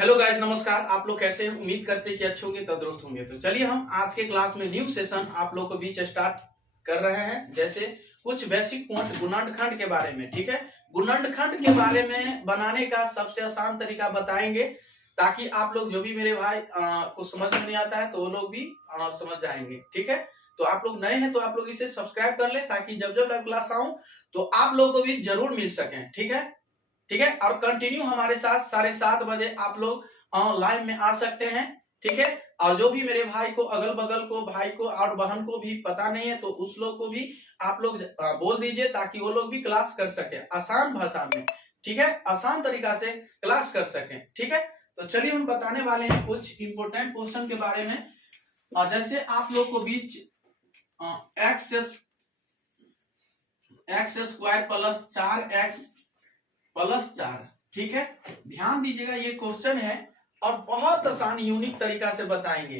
Hello guys, नमस्कार। आप लोग कैसे हैं? उम्मीद करते हैं कि अच्छे होंगे, तंदुरुस्त होंगे। तो चलिए हम आज के क्लास में न्यू सेशन आप लोग को बीच स्टार्ट कर रहे हैं। जैसे कुछ बेसिक पॉइंट गुणनखंड के बारे में, ठीक है। गुणनखंड के बारे में बनाने का सबसे आसान तरीका बताएंगे, ताकि आप लोग जो भी मेरे भाई को समझ में नहीं आता है तो वो लोग भी समझ जाएंगे, ठीक है। तो आप लोग नए हैं तो आप लोग इसे सब्सक्राइब कर लें, ताकि जब जब लाइव क्लास आऊं तो आप लोग को भी जरूर मिल सके, ठीक है। ठीक है, और कंटिन्यू हमारे साथ 7:30 बजे आप लोग लाइव में आ सकते हैं, ठीक है। और जो भी मेरे भाई को अगल बगल को भाई को और बहन को भी पता नहीं है तो उस लोग को भी आप लोग बोल दीजिए, ताकि वो लोग भी क्लास कर सके आसान भाषा में, ठीक है, आसान तरीका से क्लास कर सके, ठीक है। तो चलिए हम बताने वाले हैं कुछ इंपोर्टेंट क्वेश्चन के बारे में। जैसे आप लोग को बीच एक्स स्क्वायर प्लस 4x+4, ठीक है। ध्यान दीजिएगा, ये क्वेश्चन है और बहुत आसान यूनिक तरीका से बताएंगे,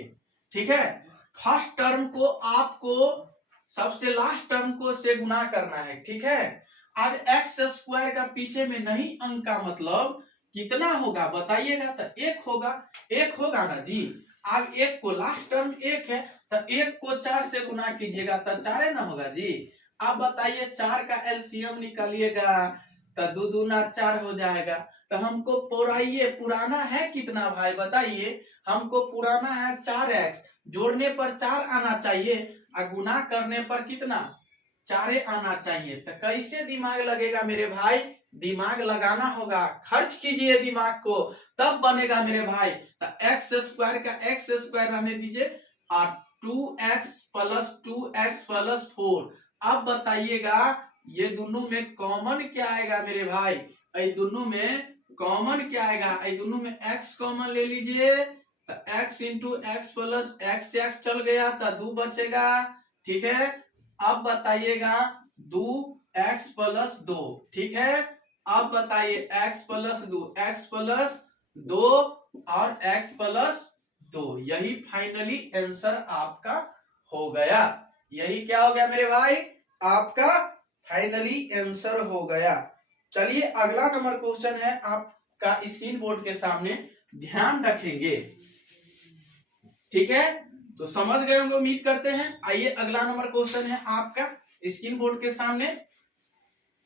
ठीक है। फर्स्ट टर्म को आपको सबसे लास्ट टर्म को से गुना करना है, ठीक है। अब एक्स स्क्वायर का पीछे में नहीं अंक का मतलब कितना होगा बताइएगा। तो एक होगा ना जी। अब एक को लास्ट टर्म एक है तो एक को 4 से गुना कीजिएगा तो 4 ना होगा जी। अब बताइए 4 का एलसीएम निकालिएगा तो 2 दूना 4 हो जाएगा। तो हमको पुराना है कितना भाई बताइए। हमको पुराना है 4x, जोड़ने पर 4 आना चाहिए और गुना करने पर कितना 4 आना चाहिए। तो कैसे दिमाग लगेगा मेरे भाई? दिमाग लगाना होगा, खर्च कीजिए दिमाग को, तब बनेगा मेरे भाई। तो एक्स स्क्वायर का एक्स स्क्वायर रहने दीजिए और 2x+2x+4। अब बताइएगा ये दोनों में कॉमन क्या आएगा मेरे भाई? ये दोनों में कॉमन क्या आएगा? ये दोनों में x कॉमन ले लीजिए तो x into x plus x से x चल गया तो 2 बचेगा, ठीक है। अब बताइएगा 2x+2, ठीक है। अब बताइए x+2 x+2 और x+2, यही फाइनली आंसर आपका हो गया। यही क्या हो गया मेरे भाई? आपका फाइनली आंसर हो गया। चलिए अगला नंबर क्वेश्चन है आपका स्क्रीन बोर्ड के सामने, ध्यान रखेंगे, ठीक है। तो समझ गए होंगे उम्मीद करते हैं। आइए अगला नंबर क्वेश्चन है आपका स्क्रीन बोर्ड के सामने।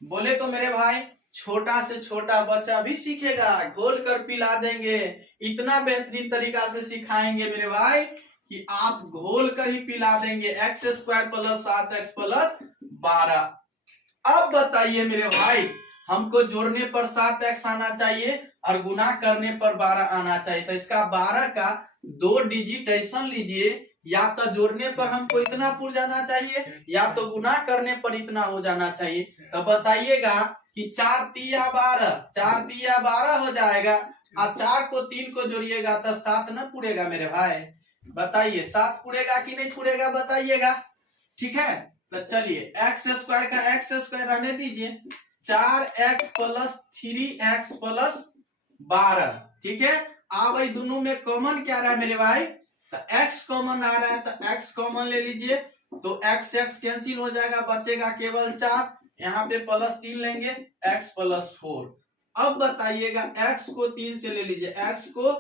बोले तो मेरे भाई छोटा से छोटा बच्चा भी सीखेगा, घोल कर पिला देंगे। इतना बेहतरीन तरीका से सिखाएंगे मेरे भाई कि आप घोल कर ही पिला देंगे। x² + 7x+12। अब बताइए मेरे भाई, हमको जोड़ने पर 7x आना चाहिए और गुना करने पर 12 आना चाहिए। तो इसका 12 का 2 डिजिट ऐसा लीजिए, या तो जोड़ने पर हमको इतना पुर जाना चाहिए या तो गुना करने पर इतना हो जाना चाहिए। तो बताइएगा कि 4 तिया 12, 4 तिया 12 हो जाएगा और 4 को 3 को जोड़िएगा तो 7 न पुरेगा मेरे भाई। बताइए 7 पुरेगा कि नहीं पुरेगा बताइएगा, ठीक है। तो चलिए x² का x² रहने दीजिए, 4x+3x+12, ठीक है। अब ये दोनों में कॉमन क्या रहा है मेरे भाई? तो x कॉमन आ रहा है तो x कॉमन ले लीजिए तो x कैंसिल हो जाएगा, बचेगा केवल 4। यहाँ पे +3 लेंगे x+4। अब बताइएगा x को 3 से ले लीजिए, x को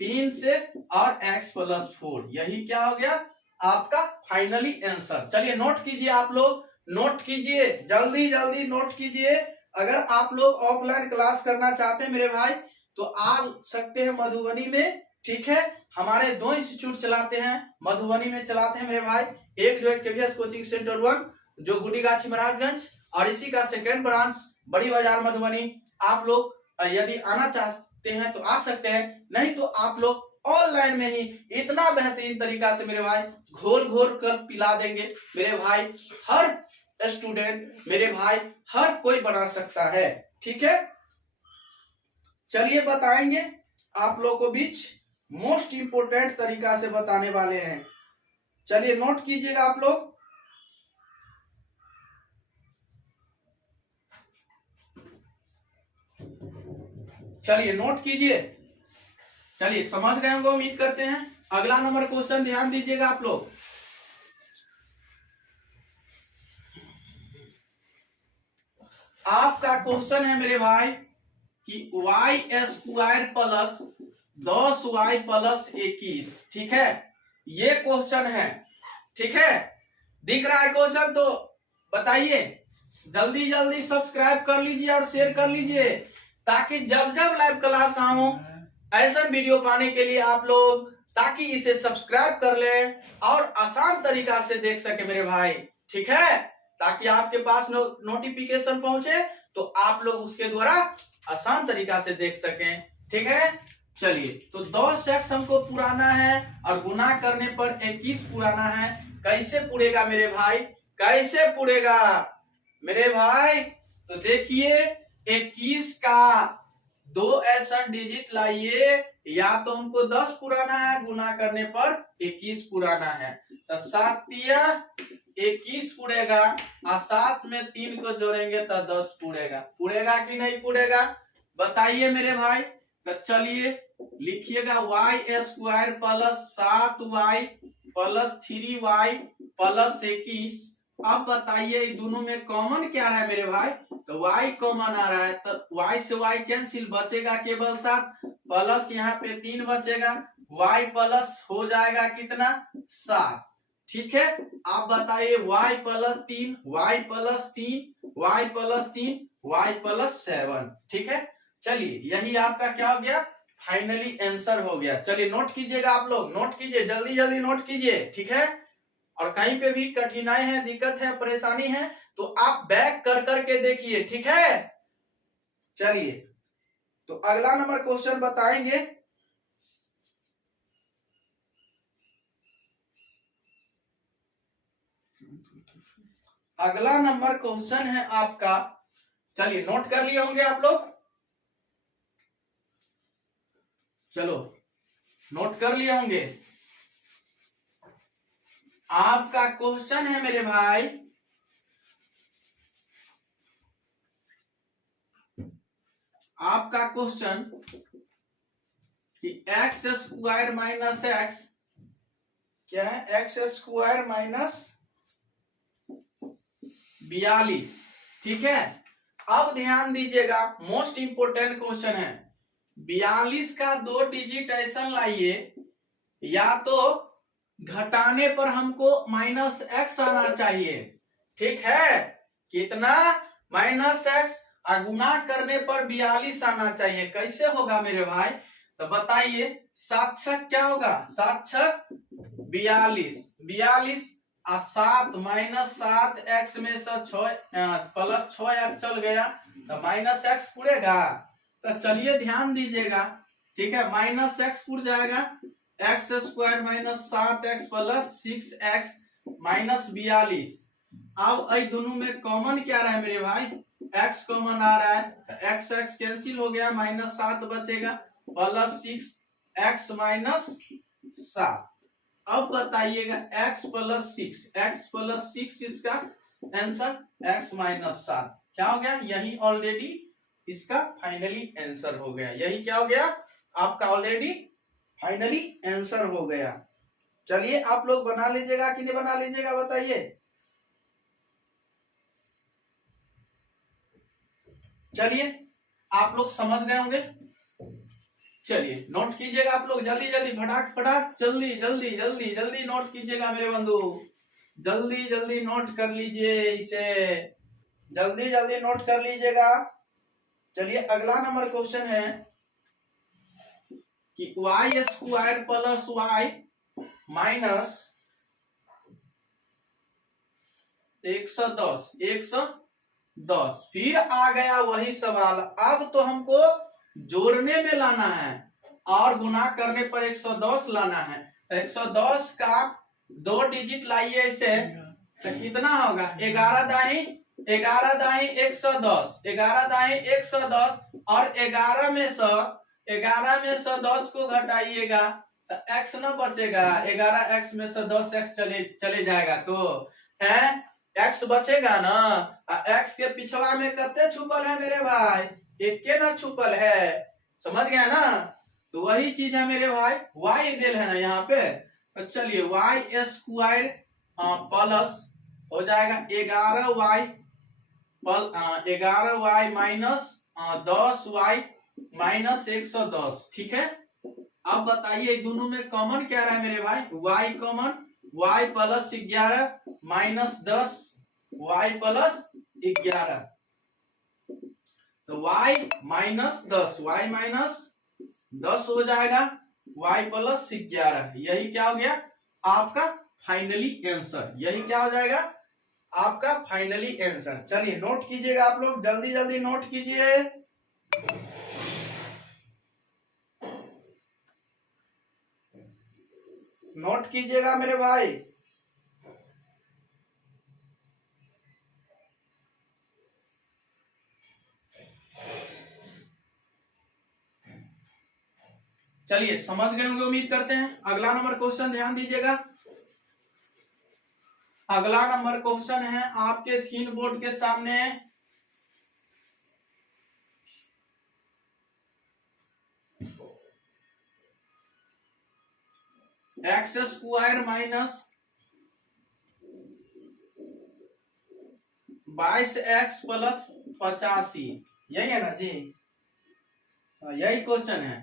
3 से और x+4, यही क्या हो गया आपका फाइनली आंसर। चलिए नोट कीजिए, आप लोग नोट कीजिए, जल्दी जल्दी नोट कीजिए। अगर आप लोग ऑफलाइन क्लास करना चाहते हैं मेरे भाई तो आ सकते हैं मधुबनी में, ठीक है। हमारे 2 इंस्टीट्यूट चलाते हैं, मधुबनी में चलाते हैं मेरे भाई। एक जो है केवीएस कोचिंग सेंटर 1 जो गुडीगाछी महाराजगंज, और इसी का सेकेंड ब्रांच बड़ी बाजार मधुबनी। आप लोग यदि आना चाहते हैं तो आ सकते हैं, नहीं तो आप लोग ऑनलाइन में ही इतना बेहतरीन तरीका से मेरे भाई घोल घोल कर पिला देंगे मेरे भाई। हर स्टूडेंट मेरे भाई हर कोई बना सकता है, ठीक है। चलिए बताएंगे आप लोग को बीच मोस्ट इंपोर्टेंट तरीका से बताने वाले हैं। चलिए नोट कीजिएगा आप लोग। चलिए नोट कीजिए। चलिए समझ गए होंगे उम्मीद करते हैं। अगला नंबर क्वेश्चन ध्यान दीजिएगा आप लोग। आपका क्वेश्चन है मेरे भाई कि y² 10y प्लस 21। ठीक है, ये क्वेश्चन है। ठीक है, दिख रहा है क्वेश्चन? तो बताइए, जल्दी जल्दी सब्सक्राइब कर लीजिए और शेयर कर लीजिए, ताकि जब जब लाइव क्लास आऊं ऐसा वीडियो पाने के लिए आप लोग, ताकि इसे सब्सक्राइब कर ले और आसान तरीका से देख सके मेरे भाई। ठीक है, ताकि आपके पास नोटिफिकेशन पहुंचे तो आप लोग उसके द्वारा आसान तरीका से देख सकें। ठीक है, चलिए, तो 10x हमको पुराना है और गुना करने पर 21 पुराना है। कैसे पुरेगा मेरे भाई, कैसे पुरेगा मेरे भाई? तो देखिए, 21 का 2 ऐसा डिजिट लाइए, या तो हमको 10 पुराना है, गुना करने पर 21 पुराना है, तो 7 तिया 21 पुरेगा, और 7 में 3 को जोड़ेंगे तो 10 पुरेगा। पुरेगा कि नहीं पुरेगा, बताइए मेरे भाई। तो चलिए लिखिएगा y square plus 7y plus 3y plus 21। अब बताइए दोनों में कॉमन क्या रहा है मेरे भाई? तो y कॉमन आ रहा है, तो y से y कैंसिल, बचेगा केवल 7, प्लस यहाँ पे 3 बचेगा, y प्लस हो जाएगा कितना? 7। ठीक है, आप बताइए y plus 3, y plus 3, y plus 3, y plus 7। ठीक है, चलिए यही आपका क्या हो गया? फाइनली आंसर हो गया। चलिए नोट कीजिएगा, आप लोग नोट कीजिए, जल्दी जल्दी नोट कीजिए। ठीक है, और कहीं पे भी कठिनाई है, दिक्कत है, परेशानी है तो आप बैक कर करके देखिए। ठीक है, चलिए तो अगला नंबर क्वेश्चन बताएंगे। अगला नंबर क्वेश्चन है आपका, चलिए नोट कर लिए होंगे आप लोग, चलो नोट कर लिए होंगे। आपका क्वेश्चन है मेरे भाई, आपका क्वेश्चन कि एक्स स्क्वायर माइनस एक्स, क्या है? X square minus 42। ठीक है, अब ध्यान दीजिएगा, मोस्ट इंपोर्टेंट क्वेश्चन है। 42 का 2 डिजिट ऐसा लाइए, या तो घटाने पर हमको माइनस एक्स आना चाहिए। ठीक है, कितना? माइनस एक्स, और गुना करने पर 42 आना चाहिए। कैसे होगा मेरे भाई? तो बताइए, 7 छक क्या होगा? 7 छक 42, 42 और 7 माइनस 7 एक्स में से 6 प्लस 6 एक्स चल गया, तो माइनस एक्स पुरेगा। तो चलिए ध्यान दीजिएगा। ठीक है, माइनस एक्स पुर जाएगा, x square minus 7x plus 6x minus 42। अब ये दोनों में कॉमन क्या रहा है मेरे भाई? x कॉमन आ रहा है, तो x x कैंसिल हो गया, माइनस 7 बचेगा प्लस 6x माइनस 7। अब बताइएगा x प्लस 6, x प्लस 6 इसका आंसर, x माइनस 7 क्या हो गया? यही ऑलरेडी इसका फाइनली आंसर हो गया। यही क्या हो गया? आपका ऑलरेडी फाइनली आंसर हो गया। चलिए आप लोग बना लीजिएगा कि नहीं बना लीजिएगा, बताइए। चलिए आप लोग समझ गए होंगे। चलिए नोट कीजिएगा आप लोग, जल्दी जल्दी, फटाक फटाक, जल्दी जल्दी जल्दी जल्दी नोट कीजिएगा मेरे बंधु, जल्दी जल्दी नोट कर लीजिए इसे, जल्दी जल्दी नोट कर लीजिएगा। चलिए अगला नंबर क्वेश्चन है कि y square plus y minus 110, 110। फिर आ गया वही सवाल, अब तो हमको जोड़ने में लाना है और गुना करने पर 110 लाना है। 110 का 2 डिजिट लाइए इसे, तो कितना होगा? 11 दाई 11 दाई 110, 11 दाई 110, और 11 में से 10 को घटाइएगा तो x न बचेगा, 11x में से 10x चले जाएगा, तो x बचेगा ना। x के पिछवा में कितने छुपल है मेरे भाई? एक के ना छुपल है, समझ गया ना। तो वही चीज है मेरे भाई, y दिल है ना यहाँ पे। तो चलिए y स्क्वायर प्लस हो जाएगा 11y माइनस 10y माइनस 110। ठीक है, अब बताइए दोनों में कॉमन क्या रहा है मेरे भाई, y common, y plus 11 minus 10 y plus 11, तो y माइनस 10, y माइनस 10 हो जाएगा, y प्लस 11, यही क्या हो गया आपका फाइनली आंसर, यही क्या हो जाएगा आपका फाइनली आंसर। चलिए नोट कीजिएगा आप लोग, जल्दी जल्दी नोट कीजिए। नोट कीजिएगा मेरे भाई। चलिए समझ गए होंगे उम्मीद करते हैं। अगला नंबर क्वेश्चन ध्यान दीजिएगा। अगला नंबर क्वेश्चन है आपके स्क्रीन बोर्ड के सामने, x square minus 22x plus 85, यही है ना जी, यही क्वेश्चन है।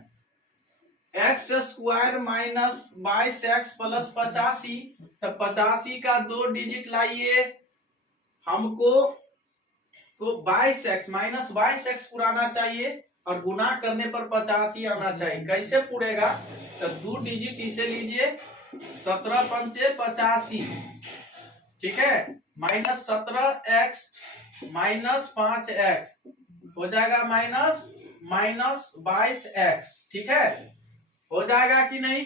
X square minus 22x plus 85, तो 85 का 2 डिजिट लाइए, हमको को 22x माइनस 22x पुराना चाहिए और गुना करने पर 85 आना चाहिए। कैसे पुरेगा, तो 2 डिजिट इसे लीजिए, 17 पंचे 85, ठीक है, माइनस 17x माइनस 5x हो जाएगा माइनस 22x, ठीक है, हो जाएगा कि नहीं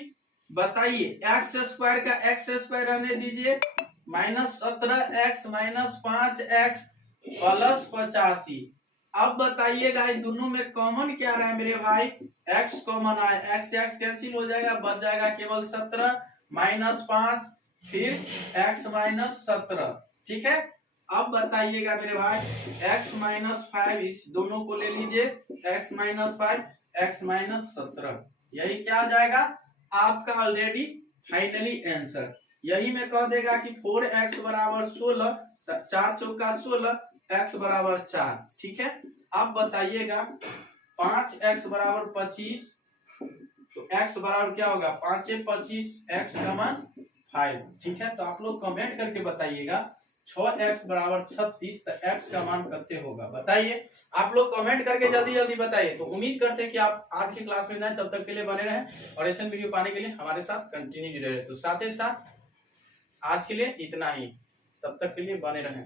बताइए। एक्स स्क्वायर का एक्स स्क्वायर रहने दीजिए, minus 17x minus 5x plus 85। अब बताइएगा दोनों में कॉमन क्या रहा है मेरे भाई, x कॉमन आए, x x कैंसिल हो जाएगा, बच जाएगा केवल 17 माइनस 5 फिर x माइनस 17, ठीक है। अब बताइएगा मेरे भाई x माइनस 5, इस दोनों को ले लीजिए, x माइनस 5 x माइनस 17, यही क्या हो जाएगा आपका ऑलरेडी फाइनली आंसर। यही में कह देगा कि 4x बराबर 16, 4 चौका 16, x बराबर 4, ठीक है। अब बताइएगा 5x बराबर 25, तो x बराबर क्या होगा 5 25, x समान 5, ठीक है। तो आप लोग कमेंट करके बताइएगा 6x बराबर 36, तो x का मान कितने होगा बताइए, आप लोग कमेंट करके जल्दी जल्दी बताइए। तो उम्मीद करते हैं कि आप आज की क्लास में जाएं, तब तक के लिए बने रहें और ऐसे वीडियो पाने के लिए हमारे साथ कंटिन्यू जुड़े रहे। तो साथ ही साथ आज के लिए इतना ही, तब तक के लिए बने रहें।